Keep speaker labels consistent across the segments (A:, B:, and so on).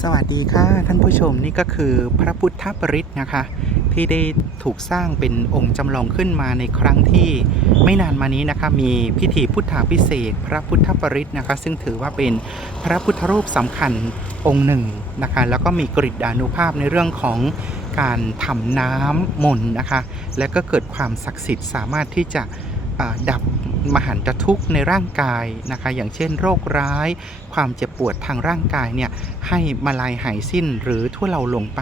A: สวัสดีค่ะท่านผู้ชมนี่ก็คือพระพุทธปริตนะคะ ที่ได้ถูกสร้างเป็นองค์จำลองขึ้นมาในครั้งที่ไม่นานมานี้นะคะ มีพิธีพุทธาพิเศษ พระพุทธปริตนะคะ ซึ่งถือว่าเป็นพระพุทธรูปสำคัญองค์หนึ่งนะคะ แล้วก็มีกริดานุภาพในเรื่องของการทำน้ำมนต์นะคะ และก็เกิดความศักดิ์สิทธิ์สามารถที่จะดับ มหันตทุกข์ในร่างกายนะคะ อย่างเช่น โรคร้าย ความเจ็บปวดทางร่างกายเนี่ยให้มาลายหายสิ้นหรือทั่วเราลงไป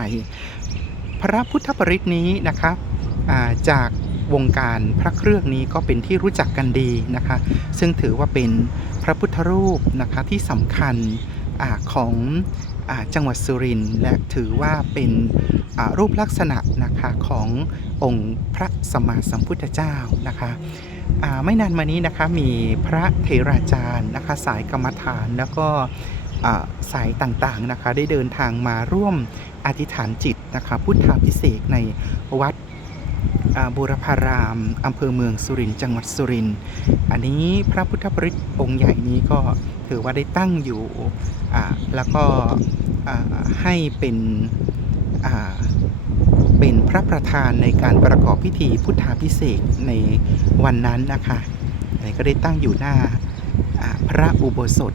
A: พระพุทธปริตนี้นะคะาจากวงการพระเครื่องนี้ก็เป็นที่รู้จักกันดีนะคะ ซึ่งถือว่าเป็นพระพุทธรูปนะคะที่สำคัญอของอจังหวัดสุรินทร์และถือว่าเป็นรูปลักษณะนะคะขององค์พระสัมมาสัมพุทธเจ้านะคะ ไม่นานมานี้นะคะมีพระเทราจารย์นะคะสายกรรมฐานแล้วก็สายต่างๆนะคะได้เดินทางมาร่วมอธิษฐานจิตนะคะพุทธาพิเศษกในวัดบูรพารามอำเภอเมืองสุรินทร์จังหวัดสุรินทร์อันนี้พระพุทธปริตองค์ใหญ่นี้ก็ถือว่าได้ตั้งอยู่แล้วก็ให้เป็น เป็นพระประธานในการประกอบพิธีพุทธาพิเศษในวันนั้นนะคะก็ได้ตั้งอยู่หน้าพระอุโบสถ